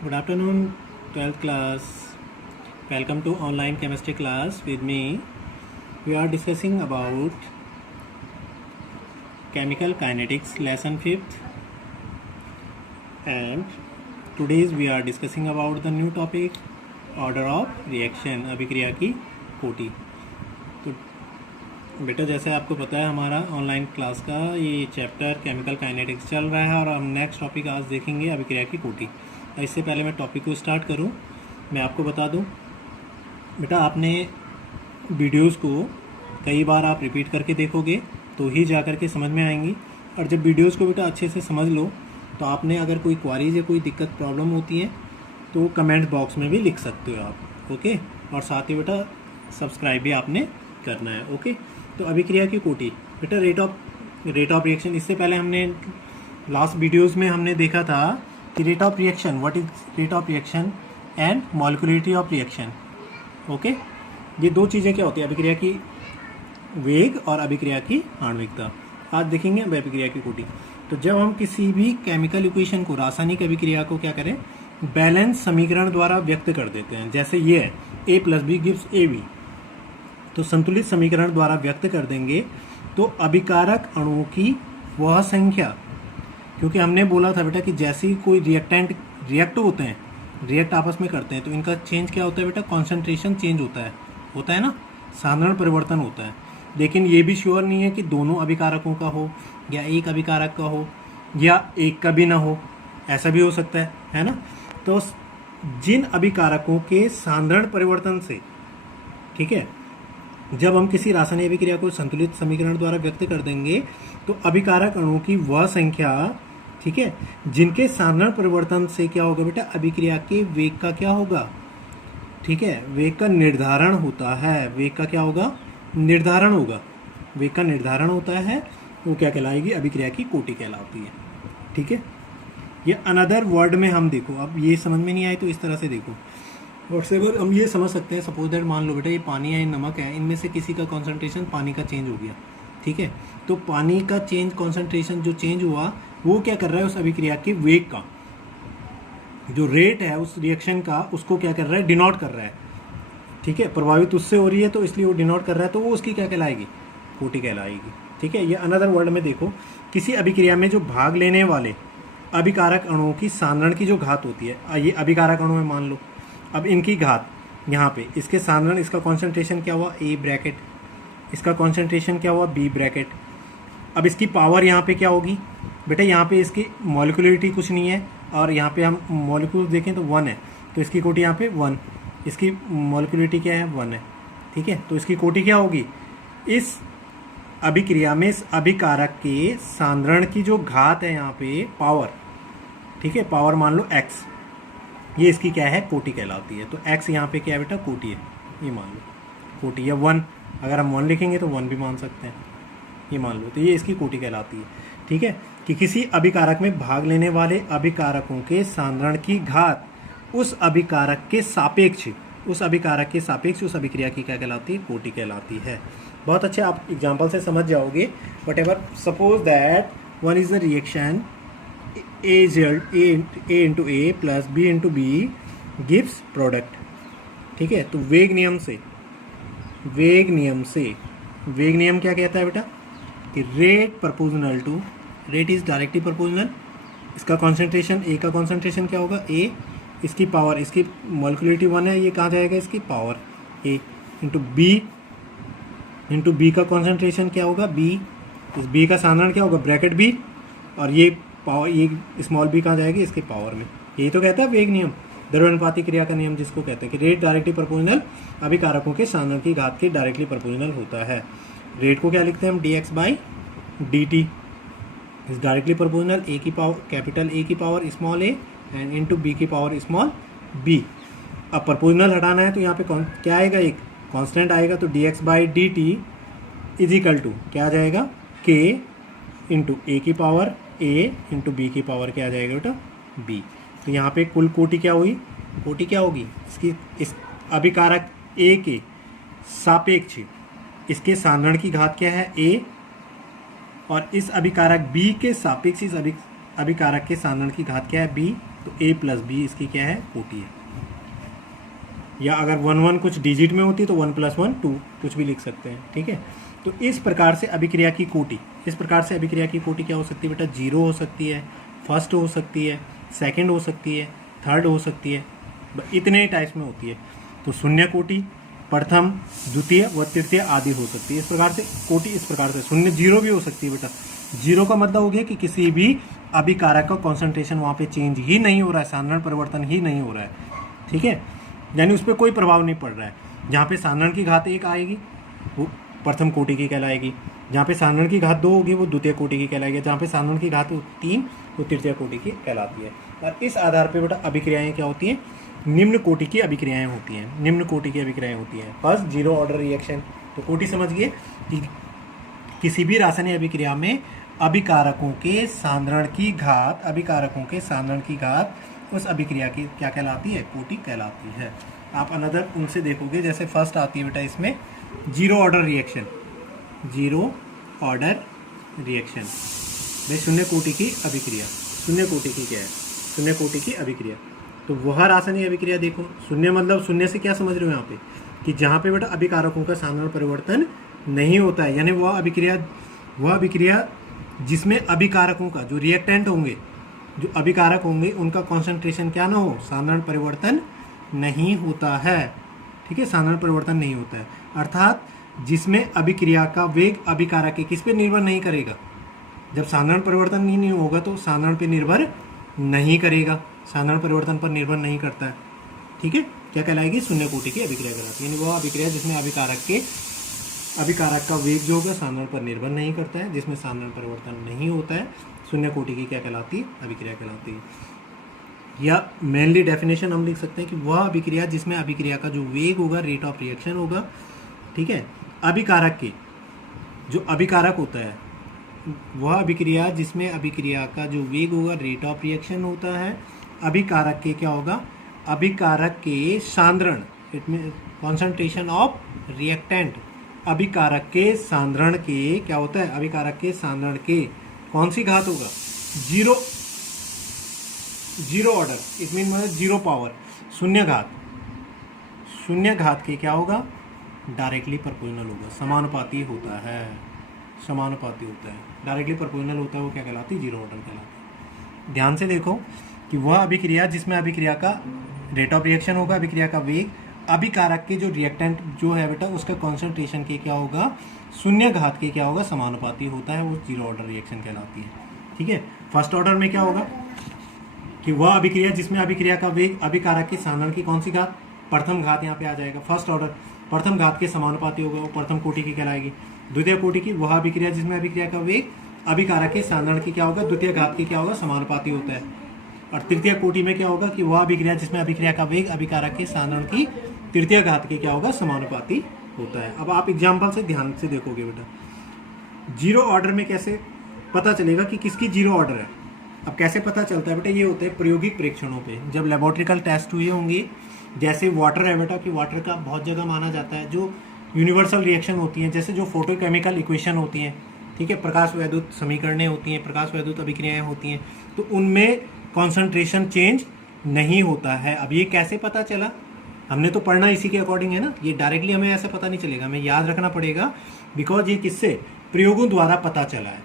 Good afternoon, 12th class. Welcome to online chemistry class with me. We are discussing about chemical kinetics lesson 5th, and today's we are discussing about the new topic order of reaction, अभिक्रिया की कोटि। तो बेटा जैसे आपको पता है हमारा ऑनलाइन क्लास का ये चैप्टर केमिकल काइनेटिक्स चल रहा है और हम नेक्स्ट टॉपिक आज देखेंगे अभिक्रिया की कोटि। इससे पहले मैं टॉपिक को स्टार्ट करूं, मैं आपको बता दूं बेटा, आपने वीडियोस को कई बार आप रिपीट करके देखोगे तो ही जा कर के समझ में आएंगी। और जब वीडियोस को बेटा अच्छे से समझ लो तो आपने अगर कोई क्वारीज या कोई दिक्कत प्रॉब्लम होती है तो कमेंट बॉक्स में भी लिख सकते हो आप, ओके। और साथ ही बेटा सब्सक्राइब भी आपने करना है, ओके। तो अभिक्रिया की कोटि बेटा, रेट ऑफ रिएक्शन। इससे पहले हमने लास्ट वीडियोस में हमने देखा था कि rate of reaction, what is rate of reaction and molecularity of reaction, okay. ये दो चीज़ें क्या होती है, अभिक्रिया की वेग और अभिक्रिया की आणविकता। आज देखेंगे अभिक्रिया की कोटि। तो जब हम किसी भी केमिकल इक्वेशन को, रासायनिक अभिक्रिया को क्या करें, बैलेंस समीकरण द्वारा व्यक्त कर देते हैं, जैसे ये है A + B गिव्स AB, तो संतुलित समीकरण द्वारा व्यक्त कर देंगे तो अभिकारक अणुओं की वह संख्या, क्योंकि हमने बोला था बेटा कि जैसे ही कोई रिएक्टेंट रिएक्ट होते हैं, रिएक्ट आपस में करते हैं, तो इनका चेंज क्या होता है बेटा, कॉन्सेंट्रेशन चेंज होता है ना, साधारण परिवर्तन होता है। लेकिन ये भी श्योर नहीं है कि दोनों अभिकारकों का हो या एक अभिकारक का हो या एक का भी ना हो, ऐसा भी हो सकता है ना। तो जिन अभिकारकों के साधारण परिवर्तन से, ठीक है, जब हम किसी रासायनिक अभिक्रिया को संतुलित समीकरण द्वारा व्यक्त कर देंगे तो अभिकारक अणुओं की वह संख्या, ठीक है, जिनके साधारण परिवर्तन से क्या होगा बेटा, अभिक्रिया के वेग का क्या होगा, ठीक है, वेग का निर्धारण होता है। वेग का क्या होगा, निर्धारण होगा। वेग का निर्धारण होता है, वो क्या कहलाएगी, अभिक्रिया की कोटि कहलाती है, ठीक है। ये अनदर वर्ड में हम देखो, अब ये समझ में नहीं आए तो इस तरह से देखो, व्हाट्सएवर हम ये समझ सकते हैं। सपोज दैट, मान लो बेटा ये पानी है, ये नमक है, इनमें से किसी का कॉन्सेंट्रेशन पानी का चेंज हो गया, ठीक है। तो पानी का चेंज, कॉन्सेंट्रेशन जो चेंज हुआ, वो क्या कर रहा है, उस अभिक्रिया के वेग का जो रेट है उस रिएक्शन का, उसको क्या कर रहा है, डिनोट कर रहा है, ठीक है। प्रभावित उससे हो रही है तो इसलिए वो डिनोट कर रहा है, तो वो उसकी क्या कहलाएगी, कोटि कहलाएगी, ठीक है। ये अनदर वर्ड में देखो, किसी अभिक्रिया में जो भाग लेने वाले अभिकारक अणुओं की साधारण की जो घात होती है, ये अभिकारक अणु है मान लो, अब इनकी घात यहाँ पे, इसके साधारण, इसका कॉन्सेंट्रेशन क्या हुआ, A ब्रैकेट, इसका कॉन्सेंट्रेशन क्या हुआ, B ब्रैकेट। अब इसकी पावर यहाँ पे क्या होगी बेटा, यहाँ पे इसकी मॉलिक्यूलरिटी कुछ नहीं है, और यहाँ पे हम मॉलिक्यूल्स देखें तो 1 है, तो इसकी कोटि यहाँ पे 1, इसकी मॉलिक्यूलरिटी क्या है, 1 है, ठीक है। तो इसकी कोटि क्या होगी, इस अभिक्रिया में इस अभिकारक के साधारण की जो घात है यहाँ पे, पावर, ठीक है, पावर मान लो x, ये इसकी क्या है, कोटि कहलाती है। तो x यहाँ पे क्या है बेटा, कोटि है, ये मान लो कोटि, या 1, अगर हम 1 लिखेंगे तो 1 भी मान सकते हैं, ये मान लो, तो ये इसकी कोटि कहलाती है, ठीक है। कि किसी अभिकारक में भाग लेने वाले अभिकारकों के साधारण की घात उस अभिकारक के सापेक्ष, उस अभिक्रिया की क्या कहलाती है, कोटि कहलाती है। बहुत अच्छे, आप एग्जाम्पल से समझ जाओगे। What ever, suppose that one is the reaction A into A plus B into B gives product, ठीक है। तो वेग नियम क्या कहता है बेटा, कि रेट इज डायरेक्टली प्रोपोर्शनल, इसका कॉन्सेंट्रेशन, A का कॉन्सेंट्रेशन क्या होगा, A, इसकी पावर, इसकी मॉलिक्यूलरिटी 1 है, ये कहाँ जाएगा, इसकी पावर A इंटू B का कॉन्सेंट्रेशन क्या होगा, B, इस B का साधारण क्या होगा, ब्रैकेट B, और ये पावर, ये स्मॉल b कहाँ जाएगी, इसके पावर में। यही तो कहता है वेग नियम, द्रव्यानुपाती क्रिया का नियम, जिसको कहते हैं कि रेट डायरेक्टली प्रोपोर्शनल अभिकारकों के साधारण की घात के डायरेक्टली प्रोपोर्शनल होता है। रेट को क्या लिखते हैं हम, dx/dt is directly proportional A की पावर, कैपिटल A की power small a and into B की पावर स्मॉल b। अब प्रोपोर्शनल हटाना है तो यहाँ पे क्या आएगा, एक कांस्टेंट आएगा, तो dx/dt इज इक्वल टू क्या आ जाएगा, k इंटू A की पावर A इंटू B की पावर क्या आ जाएगा बेटा, B। तो यहाँ पे कुल कोटि क्या हुई, कोटि क्या होगी इसकी, इस अभिकारक A के सापेक्ष इसके साधारण की घात क्या है, A, और इस अभिकारक B के सापेक्ष इस अभिकारक के साधारण की घात क्या है, B। तो a प्लस बी इसकी क्या है, कोटि है। या अगर 1 1 कुछ डिजिट में होती है तो 1 + 1 2 कुछ भी लिख सकते हैं, ठीक है। तो इस प्रकार से अभिक्रिया की कोटि, इस प्रकार से अभिक्रिया की कोटि क्या हो सकती है बेटा, 0 हो सकती है, फर्स्ट हो सकती है, सेकंड हो सकती है, थर्ड हो सकती है, इतने टाइप्स में होती है। तो शून्य कोटि, प्रथम, द्वितीय व तृतीय आदि हो सकती है। इस प्रकार से कोटि, इस प्रकार से शून्य, 0 भी हो सकती है बेटा। 0 का मतलब हो गया कि किसी भी अभिकारक का कॉन्सेंट्रेशन वहाँ पे चेंज ही नहीं हो रहा है, साधारण परिवर्तन ही नहीं हो रहा है, ठीक है, यानी उस पर कोई प्रभाव नहीं पड़ रहा है। जहाँ पे साधारण की घात 1 आएगी वो प्रथम कोटि की कहलाएगी, जहाँ पे साधारण की घात 2 होगी वो द्वितीय कोटि की कहलाएगी, जहाँ पे साधारण की घात 3 वो तृतीय कोटि की कहलाती है। और इस आधार पे बेटा अभिक्रियाएं क्या होती हैं, निम्न कोटि की अभिक्रियाएं होती हैं, निम्न कोटि की अभिक्रियाएं होती हैं। First, 0 order reaction. तो कोटि समझ गए कि किसी भी रासायनिक अभिक्रिया में अभिकारकों के साधारण की घात, अभिकारकों के साधारण की घात उस अभिक्रिया की क्या कहलाती है, कोटि कहलाती है। आप अनदर उनसे देखोगे, जैसे फर्स्ट आती है बेटा इसमें 0 ऑर्डर रिएक्शन, 0 ऑर्डर रिएक्शन भाई शून्य कोटि की अभिक्रिया। शून्य कोटि की क्या है, शून्य कोटि की अभिक्रिया। तो वह रासायनिक अभिक्रिया देखो, शून्य मतलब शून्य से क्या समझ रहे हो यहाँ पे, कि जहाँ पे बेटा अभिकारकों का साधारण परिवर्तन नहीं होता है, यानी वह अभिक्रिया जिसमें अभिकारकों का जो रिएक्टेंट होंगे, जो अभिकारक होंगे उनका कॉन्सेंट्रेशन क्या ना हो, साधारण परिवर्तन नहीं होता है, ठीक है, साधारण परिवर्तन नहीं होता है। अर्थात जिसमें अभिक्रिया का वेग अभिकारक के किस पे निर्भर नहीं करेगा। जब साधारण परिवर्तन ही नहीं होगा तो साधारण पे निर्भर नहीं करेगा, साधारण परिवर्तन पर निर्भर नहीं करता है, ठीक है, क्या कहलाएगी, शून्य कोटि की अभिक्रिया कहलाती है। यानी वह अभिक्रिया जिसमें अभिकारक का वेग जो होगा साधारण पर निर्भर नहीं करता है, जिसमें साधारण परिवर्तन नहीं होता है, शून्य कोटि की क्या कहलाती है, अभिक्रिया कहलाती है। या मेनली डेफिनेशन हम लिख सकते हैं कि वह अभिक्रिया जिसमें अभिक्रिया का जो वेग होगा, रेट ऑफ रिएक्शन होगा, ठीक है, अभिकारक के जो अभिकारक होता है, वह अभिक्रिया जिसमें अभिक्रिया का जो वेग होगा, रेट ऑफ रिएक्शन होता है, अभिकारक के क्या होगा, अभिकारक के सांद्रण, it mean concentration of reactant, अभिकारक के सांद्रण के क्या होता है, अभिकारक के सांद्रण के कौन सी घात होगा, 0 ऑर्डर, इट मीन मतलब 0 पावर, शून्य घात के क्या होगा, डायरेक्टली प्रोपोर्शनल होगा, समानुपाती होता है, समानुपाती होता है, डायरेक्टली प्रोपोर्शनल होता है, वो क्या कहलाती है, 0 ऑर्डर कहलाती है। ध्यान से देखो कि वह अभिक्रिया जिसमें अभिक्रिया का रेट ऑफ रिएक्शन होगा, अभिक्रिया का वेग, अभिकारक के जो रिएक्टेंट जो है बेटा उसका कॉन्सेंट्रेशन के क्या होगा, शून्य घात के क्या होगा, समानुपाती होता है, वो 0 ऑर्डर रिएक्शन कहलाती है, ठीक है। फर्स्ट ऑर्डर में क्या होगा कि वह अभिक्रिया जिसमें अभिक्रिया का वेग अभिकारक के साधारण की कौन सी घात, प्रथम घात यहाँ पे आ जाएगा, फर्स्ट ऑर्डर प्रथम घात के समानुपाती होगा, वो प्रथम कोटि की कहलाएगी। द्वितीय कोटि की वह अभिक्रिया जिसमें अभिक्रिया का वेग अभिकारक के साधारण की क्या होगा, द्वितीय घात के क्या होगा, समानुपाती होता है। और तृतीय कोटि में क्या होगा कि वह अभिक्रिया जिसमें अभिक्रिया का वेग अभिकारक के साधारण की तृतीय घात के क्या होगा, समानुपाती होता है। अब आप एग्जाम्पल से ध्यान से देखोगे बेटा, 0 ऑर्डर में कैसे पता चलेगा कि किसकी 0 ऑर्डर है। अब कैसे पता चलता है बेटा, ये होते हैं प्रायोगिक परीक्षणों पे, जब लेबोरेटरिकल टेस्ट हुए होंगे, जैसे वाटर है बेटा, कि वाटर का बहुत जगह माना जाता है, जो यूनिवर्सल रिएक्शन होती हैं, जैसे जो फोटोकेमिकल इक्वेशन होती हैं, ठीक है, प्रकाश वैद्युत समीकरणें होती हैं, प्रकाश वैद्युत अभिक्रियाएं होती हैं, तो उनमें कॉन्सेंट्रेशन चेंज नहीं होता है। अब ये कैसे पता चला, हमने तो पढ़ना इसी के अकॉर्डिंग है ना, ये डायरेक्टली हमें ऐसे पता नहीं चलेगा, हमें याद रखना पड़ेगा, बिकॉज ये किससे, प्रयोगों द्वारा पता चला है,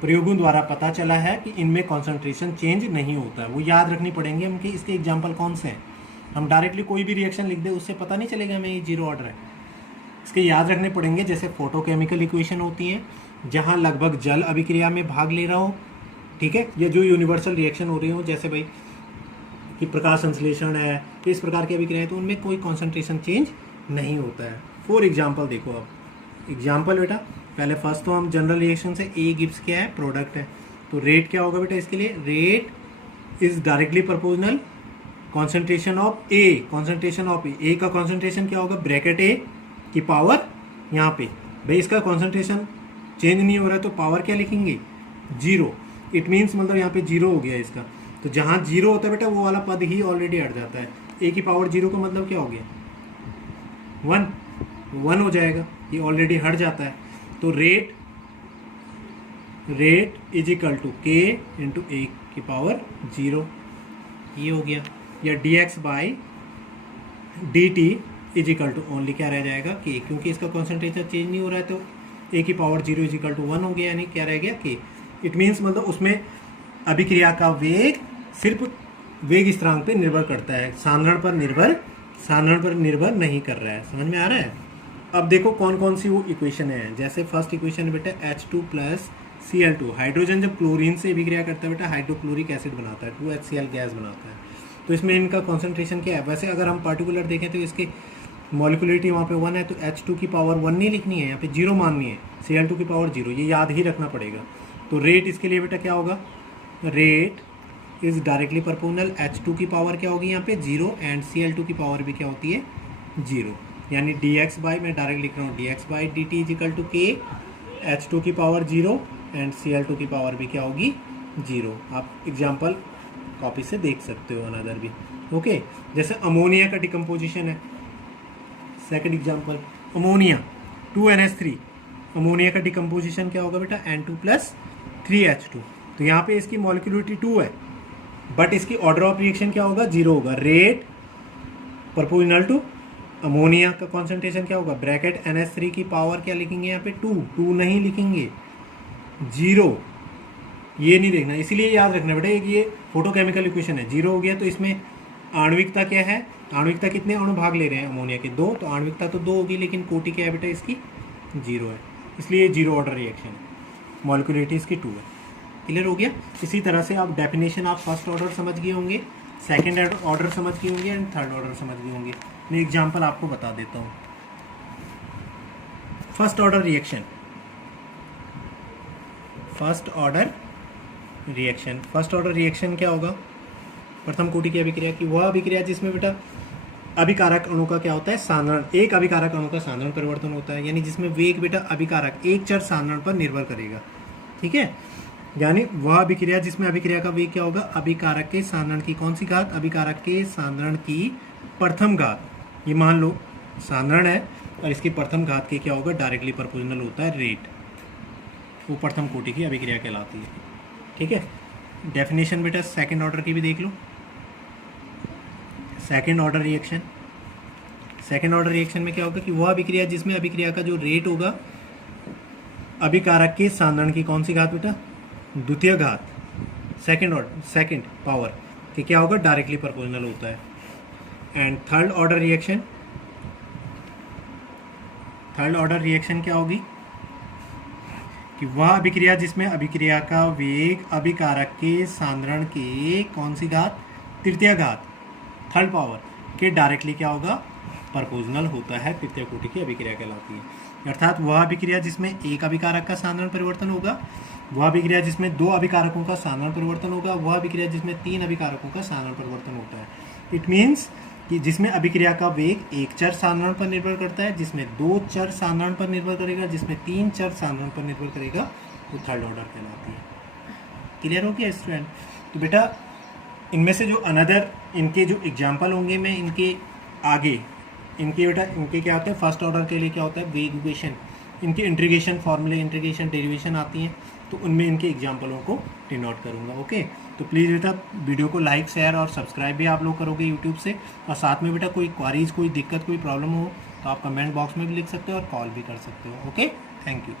प्रयोगों द्वारा पता चला है कि इनमें कॉन्सेंट्रेशन चेंज नहीं होता है, वो याद रखनी पड़ेंगे हम कि इसके एग्जाम्पल कौन से हैं। हम डायरेक्टली कोई भी रिएक्शन लिख दे उससे पता नहीं चलेगा हमें ये 0 ऑर्डर है, इसके याद रखने पड़ेंगे। जैसे फोटोकेमिकल इक्वेशन होती हैं, जहाँ लगभग जल अभिक्रिया में भाग ले रहा हो, ठीक है, या जो यूनिवर्सल रिएक्शन हो रही हो, जैसे भाई कि प्रकाश संश्लेषण है, इस प्रकार की अभिक्रियाएं, तो उनमें कोई कॉन्सेंट्रेशन चेंज नहीं होता है। फॉर एग्जाम्पल देखो, अब एग्जाम्पल बेटा, पहले फर्स्ट तो हम जनरल रिएक्शन से ए गिव्स क्या है, प्रोडक्ट है, तो रेट क्या होगा बेटा इसके लिए, rate is directly proportional concentration of A, concentration of A का कॉन्सेंट्रेशन क्या होगा, ब्रैकेट ए की पावर, यहाँ पे भाई इसका कॉन्सेंट्रेशन चेंज नहीं हो रहा है तो पावर क्या लिखेंगे, 0, इट मीन्स मतलब यहाँ पे 0 हो गया इसका, तो जहाँ 0 होता है बेटा वो वाला पद ही ऑलरेडी हट जाता है, ए की पावर 0 का मतलब क्या हो गया, 1 हो जाएगा, ये ऑलरेडी हट जाता है। तो rate is equal to K into A की पावर 0, ये हो गया, या dx by dt is equal to only क्या रह जाएगा k, क्योंकि इसका कॉन्सेंट्रेशन चेंज नहीं हो रहा है तो a की पावर 0 इज इक्वल टू 1 हो गया, यानी क्या रह गया k। इट मीन्स मतलब उसमें अभिक्रिया का वेग सिर्फ वेग स्थिरांक पे निर्भर करता है, साधारण पर निर्भर नहीं कर रहा है। समझ में आ रहा है? अब देखो कौन कौन सी वो इक्वेशन है। जैसे फर्स्ट इक्वेशन है बेटा H2 प्लस Cl2, हाइड्रोजन जब क्लोरीन से अभिक्रिया करता है बेटा हाइड्रोक्लोरिक एसिड बनाता है, 2HCl गैस बनाता है। तो इसमें इनका कॉन्सेंट्रेशन क्या है? वैसे अगर हम पार्टिकुलर देखें तो इसके मॉलिक्युलरिटी वहाँ पे 1 है, तो H2 की पावर 1 नहीं लिखनी है, यहाँ पे 0 माननी है, Cl2 की पावर 0, ये याद ही रखना पड़ेगा। तो रेट इसके लिए बेटा क्या होगा? Rate is directly proportional, H2 की पावर क्या होगी यहाँ पे 0 एंड Cl2 की पावर भी क्या होती है 0, यानी dx बाई, मैं डायरेक्ट लिख रहा हूँ dx by dt is equal to k, H2 की पावर 0 एंड Cl2 की पावर भी क्या होगी 0। आप एग्जाम्पल कॉपी से देख सकते हो अनदर भी। ओके, जैसे अमोनिया का डिकम्पोजिशन है, second example ammonia 2NH3, ammonia का डिकम्पोजिशन क्या होगा बेटा N2 प्लस 3H2। तो यहाँ पे इसकी मॉलिक्युलरिटी 2 है, बट इसकी ऑर्डर ऑफ रिएक्शन क्या होगा 0 होगा, रेट प्रोपोर्शनल टू अमोनिया का कॉन्सेंट्रेशन क्या होगा, ब्रैकेट NH3 की पावर क्या लिखेंगे यहाँ पे 2 नहीं लिखेंगे 0, ये नहीं देखना, इसीलिए याद रखना बेटा ये फोटोकेमिकल इक्वेशन है। 0 हो गया तो इसमें आणविकता क्या है, आणविकता कितने अणु भाग ले रहे हैं अमोनिया के 2, तो आणविकता तो 2 होगी, लेकिन कोटि क्या है बेटा इसकी 0 है, इसलिए 0 ऑर्डर रिएक्शन है, मॉलिक्युलरिटी इसकी 2 है। क्लियर हो गया? इसी तरह से आप डेफिनेशन आप फर्स्ट ऑर्डर समझ गए होंगे, सेकेंड ऑर्डर समझ गए होंगे एंड थर्ड ऑर्डर समझ गए होंगे। मैं एग्जाम्पल आपको बता देता हूँ। First order reaction, first order reaction क्या होगा? प्रथम कोटि की अभिक्रिया की वह अभिक्रिया जिसमें बेटा अभिकारक अणु का क्या होता है साधारण, एक अभिकारक अणु का साधारण परिवर्तन होता है, यानी जिसमें वेग बेटा अभिकारक एक चर साधारण पर निर्भर करेगा। ठीक है, यानी वह अभिक्रिया जिसमें अभिक्रिया का वेग क्या होगा, अभिकारक के साधारण की कौन सी घात, अभिकारक के साधारण की प्रथम घात। ये मान लो साधारण है और इसकी प्रथम घात के क्या होगा, डायरेक्टली प्रोपोर्शनल होता है रेट, वो प्रथम कोटि की अभिक्रिया कहलाती है। ठीक है, डेफिनेशन बेटा सेकंड ऑर्डर की भी देख लो। सेकंड ऑर्डर रिएक्शन में क्या होगा कि वह अभिक्रिया जिसमें अभिक्रिया का जो रेट होगा अभिकारक के साधारण की कौन सी घात बेटा, द्वितीय घात, सेकंड पावर कि क्या होगा, डायरेक्टली प्रोपोर्शनल होता है। एंड थर्ड ऑर्डर रिएक्शन क्या होगी कि वह अभिक्रिया जिसमें अभिक्रिया का वेग अभिकारक के साधारण के कौन सी घात, तृतीय घात, थर्ड पावर के डायरेक्टली क्या होगा, प्रोपोर्शनल होता है, तृतीय कोटि की अभिक्रिया कहलाती है। अर्थात वह अभिक्रिया जिसमें एक अभिकारक का साधारण परिवर्तन होगा, वह अभिक्रिया जिसमें 2 अभिकारकों का साधारण परिवर्तन होगा, वह अभिक्रिया जिसमें 3 अभिकारकों का साधारण परिवर्तन होता है। इट मीन्स कि जिसमें अभिक्रिया का वेग एक चर साधारण पर निर्भर करता है, जिसमें 2 चर साधारण पर निर्भर करेगा, जिसमें 3 चर साधारण पर निर्भर करेगा, वो थर्ड ऑर्डर कहलाती है। क्लियर हो गया स्टूडेंट? तो बेटा इनमें से जो अनदर इनके जो एग्जाम्पल होंगे, मैं इनके आगे इनके क्या होते हैं, फर्स्ट ऑर्डर के लिए क्या होता है वेग इक्वेशन, इनके इंटीग्रेशन फॉर्मूले, इंटीग्रेशन डेरिवेशन आती हैं, तो उनमें इनके एग्जाम्पलों को डिनोट करूँगा। ओके, तो प्लीज़ बेटा वीडियो को लाइक, शेयर और सब्सक्राइब भी आप लोग करोगे यूट्यूब से, और साथ में बेटा कोई क्वारीज, कोई दिक्कत, कोई प्रॉब्लम हो तो आप कमेंट बॉक्स में भी लिख सकते हो और कॉल भी कर सकते हो। Okay, thank you.